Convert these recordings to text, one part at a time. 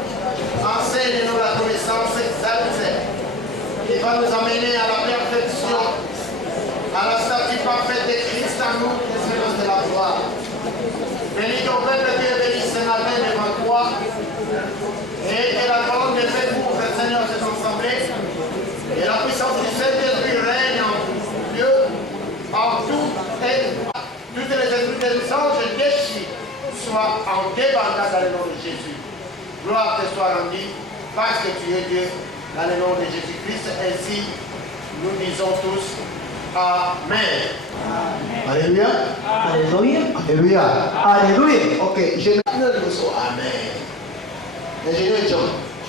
Enseigne-nous la connaissance exacte qui va nous amener à la perfection, à la statue parfaite de Christ en nous, l'espérance de la gloire. Bénis ton peuple qui est béni ce matin devant toi et que la parole de fait pour le Seigneur cette assemblée et la puissance du Saint-Esprit règne en Dieu, en tout et toutes les esprits des anges déchis soient en débandade dans le nom de Jésus. Gloire te soit rendue parce que tu es Dieu dans le nom de Jésus-Christ. Ainsi, nous disons tous Amen. Alléluia. Alléluia. Alléluia. Alléluia. Ok, je mets le mot Amen. Ingénieur John,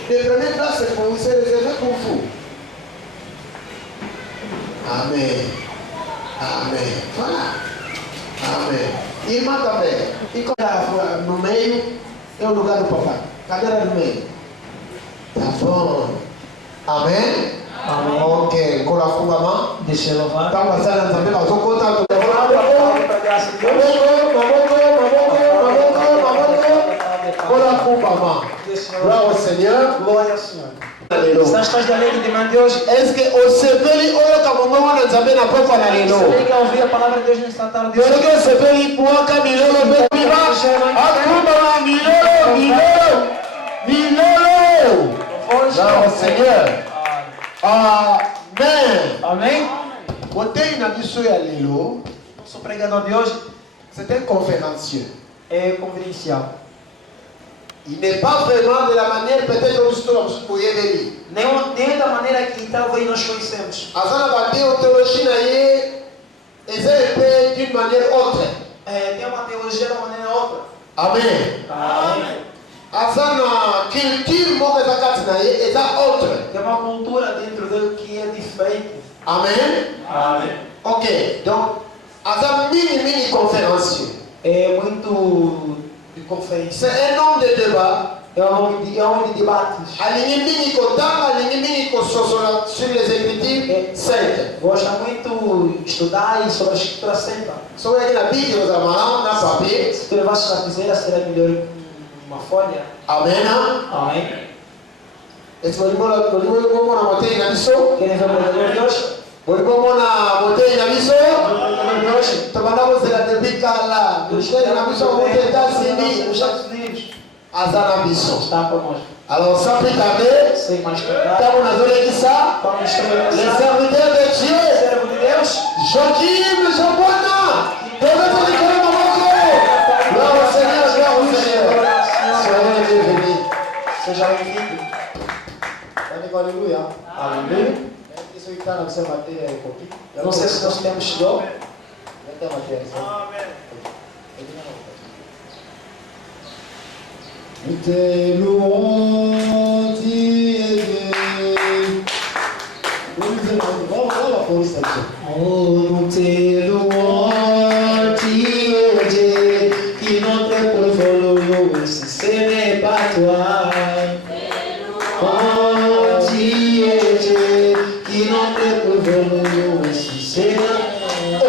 les premières places, c'est pour vous, c'est réservé pour vous. Amen. Amen. Voilà. Amen. Il m'a tapé. Il a no meio é o lugar do papai. Cadeira no meio. Tá bom. Amém? Amém. Ok. Coloca a mão. Deixa eu louvar. Tá passando também. Eu tô contando. Coloca a mão. Glória ao Senhor. Glória ao Senhor. Aleluia. Estás de alegre de manhã de hoje? Est-ce que o sepeli oyo kabongo na nzambe na papa na lelo? Você liga a ouvir a palavra de Deus nesta tarde? Yolo ke sepeli puaka milolo be biba. Akuma milolo milolo milolo. Glória ao Senhor. Amen. Amém? Botei na biso ya lelo. Nosso pregador de hoje C'est un conférencier. é confidencial. Il n'est pas vraiment de la manière peut-être que vous pouvez venir. Nem da maneira que talvez nós conhecemos. Azana ba théologie na ye, eza d'une manière autre. Tem uma teologia de uma maneira ou outra. Amen. Amém. Azana culture moko eza kati na ye, eza autre. Tem uma cultura dentro dele que é diferente. Amen. Amém. Ok, donc aza mini conférencier. É muito de conferência. C'est un homme de débat. É um homem de debates. Alingi mini kotanga, alingi mini kososola sur les écritures saintes. Gosta muito de estudar sobre a escritura santa. So aqui na Bíblia, os amarão na papel. Se tu levasses na piseira, seria melhor uma folha. Amém. Amém. Esse bolígrafo como na botei na biso. Querem ver o pregador de hoje? Bolígrafo na botei na biso. O pregador de hoje? Tomando você na tebica lá. Botei na biso, botei da sini. Os Estados Unidos. Azana biso. Está conosco. Alors ça peut taper. Sem mais cantar. Estamos na zona de Sá. Vamos Les estabelecer. serviteurs de Dieu. Servo de Deus. Joaquim, Joana. Devemos de querer uma glória ao Senhor, glória ao Senhor. Senhor, bienvenido. Seja bem-vindo. Aleluia. Aleluia. Isso aí está na sua matéria um pouquinho. Não sei se nós temos dom. Já tem a matéria. Amém. Te louons, Oh, nous te louons, Dieu, qui n'ont pour voler, si ce n'est pas toi. Oh, Dieu, qui n'ont pour voler, si ce n'est pas toi. Oh,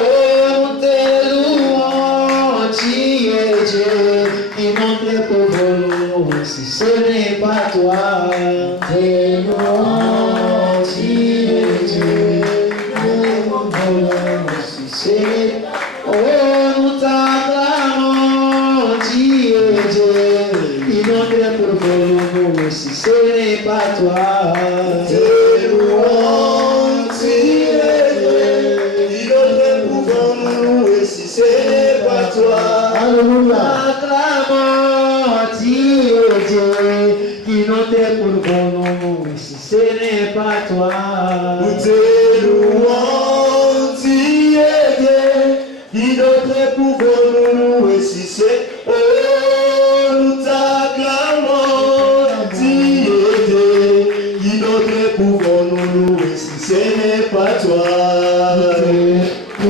nous te louons, Dieu, qui n'ont pour voler, si ce n'est pas toi. Te louons, Dieu. Oh, nous t'acclamons, Dieu, inondé pour vous, si ce n'est pas toi. Te louons, Dieu, inondé pour nous, si ce n'est pas toi. Alléluia. T'acclamons, Dieu, inondé pour nous, si ce n'est pas toi. Nous te louons, Dieu, inondé pour nous, si c'est nous t'acclamons, Dieu, inondé pour nous, si ce n'est pas toi. Oh,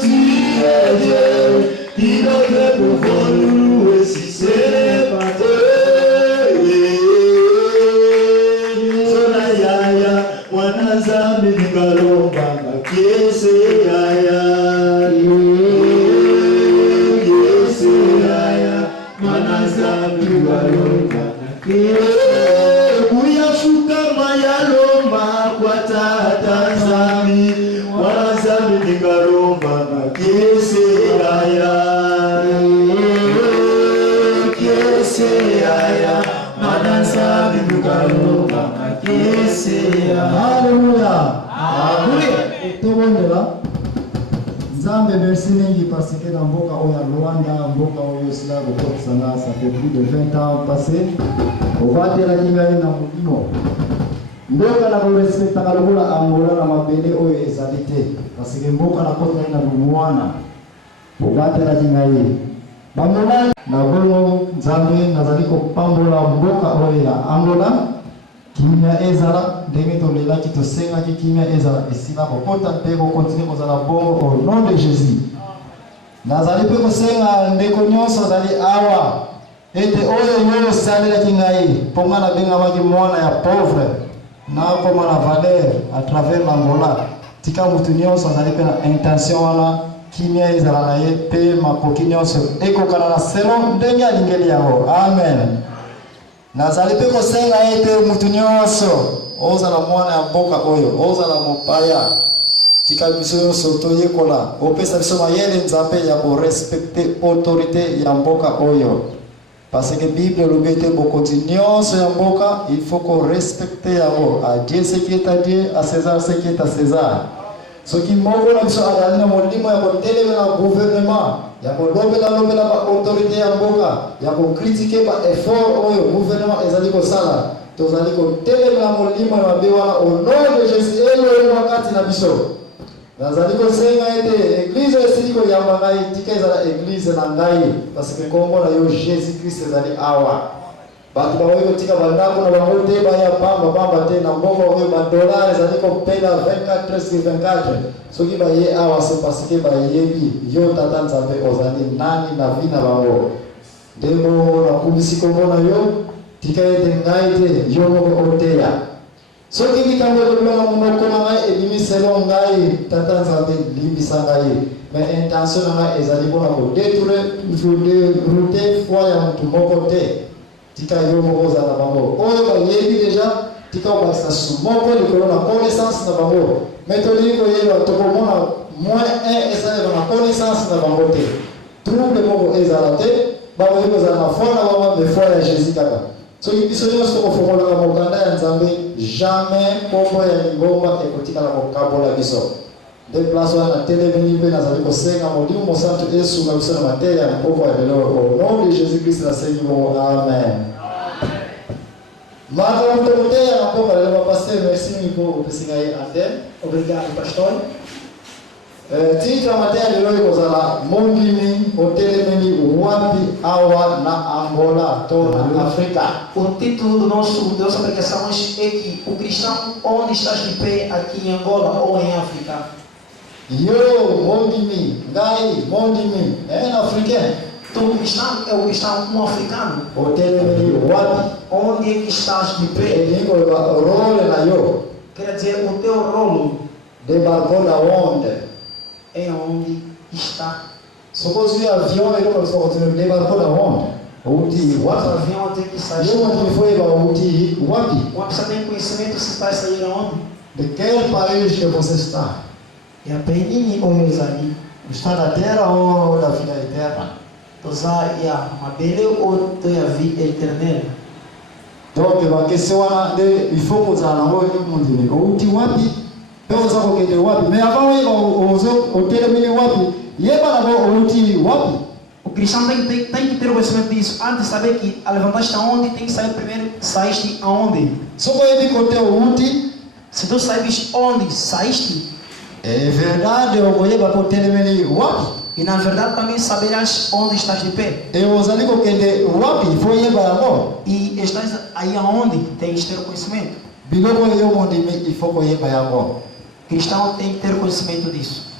Dieu, inondé pour nous, si ce n'est pas Mananzami Nikarumba Kiesi Aya Kiesi Aya Mananzami Nikarumba Kiesi Aya. Hallelujah. Tobondela. Nzambe merci mingi parce que dans mboka oyo Rwanda, mboka oyo sila bokotisa ça fait plus de 20 ans passé. Ovatelaki ngai na molimo. Mboka na korespectaka lokola Angola na mabele oyo ezali te. Parce que mboka na kota na lumwana. Ovatelaki ngai. Bamona na bongo Nzambe nazali kopambola mboka oyo ya Angola. Kimia ezala ndenge tolelaki tosengaki kimia ezala esila kokota mpe kokontinue kozala bongo au nom de Jésus. Nazali mpe kosenga ndeko nyonso azali awa ete oyo nyonso osalelaki ngai mpo nga nabengamaki mwana ya pauvre nakoma na valeur à travers l'Angola. Tika mutu nyonso azali mpe na intention wana kimia ezala na ye mpe makoki nyonso ekokana na selon ndenge alingeli yango. Amen. Nazali pe kosenga ete mutu nyonso ozala mwana ya mboka oyo ozala mopaya tika biso nyonso toyekola opesa biso mayele Nzambe ya korespecte autorité ya mboka oyo parce que Bible elobi ete bokonzi nyonso ya mboka il faut qu'on respecte yango. À Dieu ce qui est à Dieu, à César ce qui est à César. Soki moko na biso azali na molimo ya kotelemela gouvernement ya kolobela ba autorité ya mboka ya kokritike ba effort oyo gouvernement ezali kosala tozali kotelemela molimo ya mabe wana au nom de Jésus elo wakati na biso. Nazali kosenga ete église esili koyamba ngai tika ezala église na ngai parce que kombo na yo Jésus Christ ezali awa. Batu ba oyo tika bandako na bango te baya pamba te na mbongo oyo ba dollars ezali kopela 24/24 soki ba ye awa c'est parce que ba yebi yo tata Nzambe ozali nani na vie na bango ndemo na kubisi kombo na yo tika ete ngai te yo moko oteya soki likambo elobela monoko na ngai elimi selon ngai tata Nzambe limbisa ngai mais intention na ngai ezali mpona kodétruire foi ya mutu moko te tika yo moko ozala na bango oyo bayebi deja tika obakisa su moko likolo na connaissance na bango mais tolingi koyeba tokomona moins 1 esalema na connaissance na bango te trouble moko ezala te bakoki kozala na foi na bango mais foi ya Jésus kaka soki biso nyonso tokofonkolaka mokanda ya Nzambe jamais kombo ya lingomba ekotikala kokabola biso nde place wana natelemeli mpe nazali kosenga molimo mosantu esunga biso na mateya ya moko ya lelo au nom de Jésus Christ nasengi bongo amen. Makambo tokoteya na mboka lelo bapaster merci miko opesi ngai antenne. Obrigado, pastor. Titre ya mateya lelo ekozala mondimi otelemeli wapi awa na Angola to na Afrika. O título da nossa pregação é que o cristão onde estás de pé aqui em Angola ou em África. Yo mondimi ngai mondimi africain. Tu cristão é o cristão africano. Otelemeli wapi Onde é que estás de pé? elingo role na yo Quer dizer, o teu rolo debarcou da onde é onde está. supposi avion ele não pode debarcou da onde uti O wapi avião tem que sair. yo mondimi foi ba uti wapi Uma pessoa tem conhecimento se vai sair aonde? de quel país que você está E a penini ou ali. está na terra ou na vida eterna Toza ya mabele ou tu ya vida eterna. donc ba question wana de il faut kozala nango yo mondimi uti wapi pe oza kokende wapi mais avant oyeba otelemeli wapi yeba nango uti wapi. O cristão tem que ter o conhecimento disso. Antes de saber que a levantaste aonde, tem que saber primeiro saíste aonde. Soko yebi kote uti Se tu sabes onde saíste, é verdade okoyeba kotelemeli wapi. e na verdade também saberás onde estás de pé. ozali kokende wapi fo yeba yango E estás aí aonde, tens que ter o conhecimento. biloko yo mondimi il faut koyeba yango. O cristão tem que ter conhecimento disso.